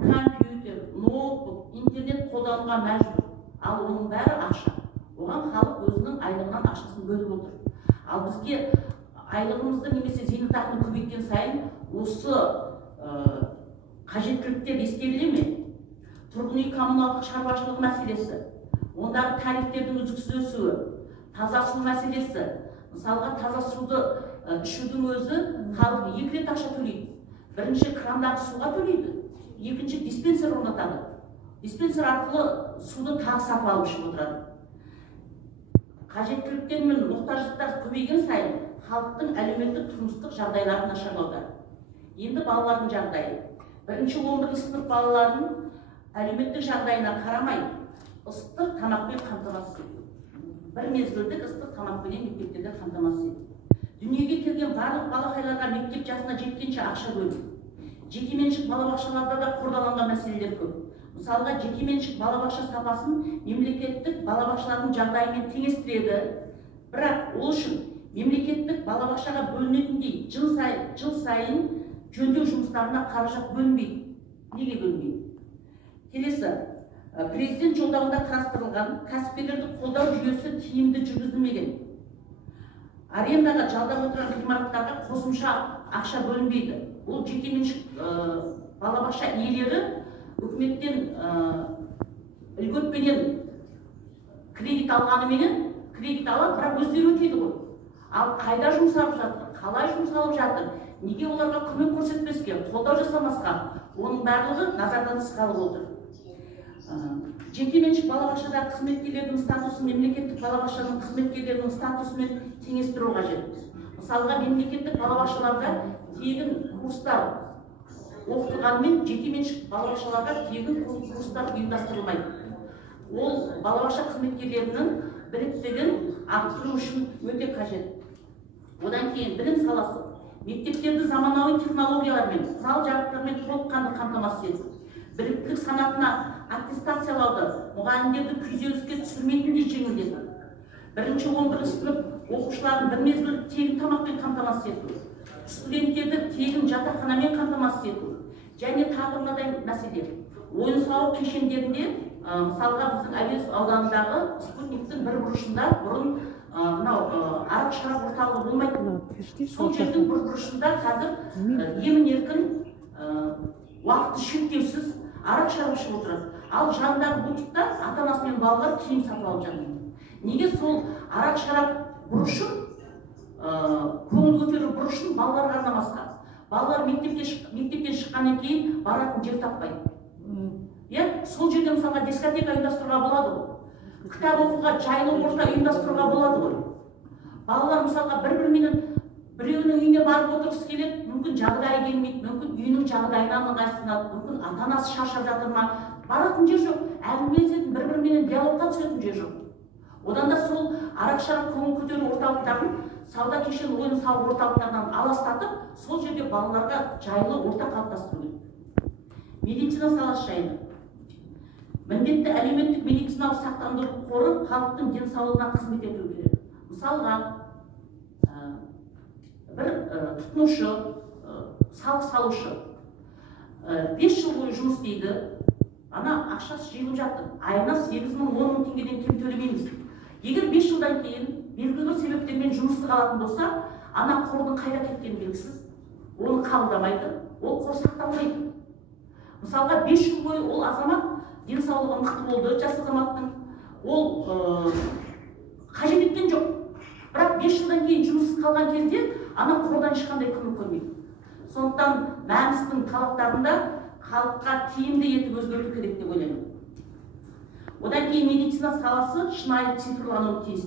Компьютер, ноутбук, интернет қолдануға мәжбүр. Ал оның бәрі ақша. Оған халық өзінің айлығынан ақшасын бөліп отыр. Ал бізге айлығымызды немесе зейнетақыны көбейткен сайын осы қажеттіліктер ескеріле ме? Тұрғын үй коммуналдық шаруашылығы мәселесі, ондағы тарифтердің үздіксіз өсуі, таза су мәселесі. Мысалға, таза суды ішудің өзі халық 2 рет ақша төлейді. Бірінші крандағы суға төлейді, екінші диспенсер орнатады. Диспенсер арқылы суды тағы сатып алып ішіп отырады. Қажеттіліктер мен мұқтаждықтар көбейген сайын халықтың әлеуметтік тұрмыстық жағдайлары нашарлауда. Енді балалардың жағдайы. 1-11 сынып балаларын әлеуметтік жағдайына қарамай ыстық тамақпен қамтамасыз ету. Бір мезгілдік ыстық тамақпен мектептерде қамтамасыз ету. Дүниеге келген барлық балақайларға мектеп жасына жеткенше ақша бөлу. Жекеменшік балабақшаларда да қордаланған мәселелер көп. Мысалға, жекеменшік балабақша сапасын мемлекеттік балабақшалардың жағдайымен теңестіреді. Бірақ ол үшін мемлекеттік балабақшаға бөлінетіндей жыл сайын жөндеу жұмыстарына қаражат бөлінбейді. Неге бөлінбейді? Келесі, президент жолдауында қарастырылған кәсіпкерлерді қолдау жүйесі тиімді жүргізілмеген. Арендаға жалдап отырған ғимараттарға қосымша ақша бөлінбейді. Ол жекеменшік балабақша иелері үкіметтен үлгетпенен кредит алғанымен кредит алады, бірақ өздері өтейді ғой. Ал қайда жұмсалып жатыр, қалай жұмсалып жатыр, неге оларға көмек көрсетпеске, қолдау жасамасқа, оның барлығы назардан тыс қалып отыр. Жекеменшік балабақшада қызметкерлердің статусын мемлекеттік балабақшаның қызметкерлерінің статусымен теңестіру қажет. Мысалға, мемлекеттік балабақшаларда тегін курстар оқытылғанымен жекеменшік балабақшаларға тегін курстар ұйымдастырылмайды. Ол балабақша қызметкерлерінің біліктілігін арттыру үшін өте қажет. Одан кейін білім саласы. Мектептерді заманауи технологиялармен, құрал-жабдықтармен толыққанды қамтамасыз ету. Біліктілік санатына аттестациялауды, мұғалімдерді күйзеліске түсірмейтіндей жеңілдету. 1-11 сынып оқушыларын бір мезгілде тегін тамақпен қамтамасыз ету. Студенттерді тегін жатақханамен қамтамасыз ету. Және тағы мынадай мәселе. Ойын-сауық кешендерінде, мысалға біздің Әуезов ауданындағы Спутниктің бір бұрышында бұрын арақ-шарап орталығы болмайды. Сол жердің бір бұрышында қазір емін-еркін уақыты шектеусіз арақ-шарап ішіп отырады. Ал жанындағы бутикта ата-анасы мен балалар киім сатып алып жатыр. Неге сол арақ-шарап бұрышын, көңіл көтеру бұрышын балаларға арнамасқа? Балалар мектептен шыққаннан кейін баратын жер таппайды. Сол жерде мысалға дискотека ұйымдастыруға болады ғой. Кітап оқуға жайлы орта ұйымдастыруға болады ғой. Балалар мысалға бір-бірімен біреуінің үйіне барып отырғысы келеді, мүмкін жағдайы келмейді, мүмкін үйінің жағдайынан ыңғайсызданады, мүмкін ата-анасы шаршап жатыр ма, баратын жер жоқ, әңгімелесетін, бір-бірімен диалогқа түсетін жер жоқ. Одан да сол арақ-шарап көңіл көтеру орталықтарын, сауда кешен ойын-сауық орталықтарынан аластатып, сол жерде балаларға жайлы орта қалыптастыру керек. Медицина саласы жайында. Міндетті әлеуметтік медициналық сақтандыру қоры халықтың денсаулығына қызмет ету керек. Мысалға, бір тұтынушы, салық салушы 5 жыл бойы жұмыс істейді, ана ақшасы жиылып жатыр, айына 8 мың, 10 мың теңгеден кем төлемейміз. Егер 5 жылдан кейін белгілі бір себептермен жұмыссыз қалатын болса, ана қордың қайда кеткені белгісіз, оны қабылдамайды, ол қор сақталмайды. Мысалға, 5 жыл бойы ол азамат денсаулығы мықты болды, жас азаматтың, ол қажет еткен жоқ. Бірақ 5 жылдан кейін жұмыссыз қалған кезде ана қордан ешқандай көмек көрмейді. Сондықтан мәмістің талаптарында халыққа тиімді етіп өзгерту керек деп ойлаймын. Одан кейін медицина саласы шынайы цифрлануы тиіс.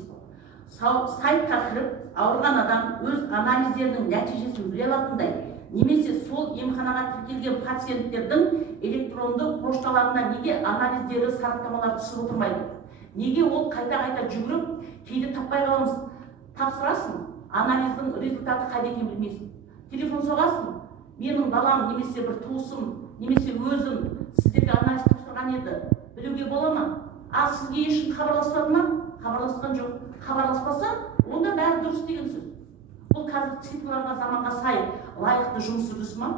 Сайтқа кіріп, ауырған адам өз анализдерінің нәтижесін біле алатындай, немесе сол емханаға тіркелген пациенттердің электронды пошталарына неге анализдері, сараптамалар түсіп отырмайды? Неге ол қайта-қайта жүгіріп, кейде таппай қаламыз? Тапсырасың, анализдің результаты қайда екенін білмейсің. Телефон соғасың, менің балам немесе бір туысым, немесе өзім сіздерге анализ тапсырған еді, білуге бола ма? А сізге ешкім хабарласпады ма? Хабарласқан жоқ. Хабарласпаса, онда бәрі дұрыс деген сөз. Бұл қазір цифрларға, заманға сай лайықты жұмыс үрдісі ма?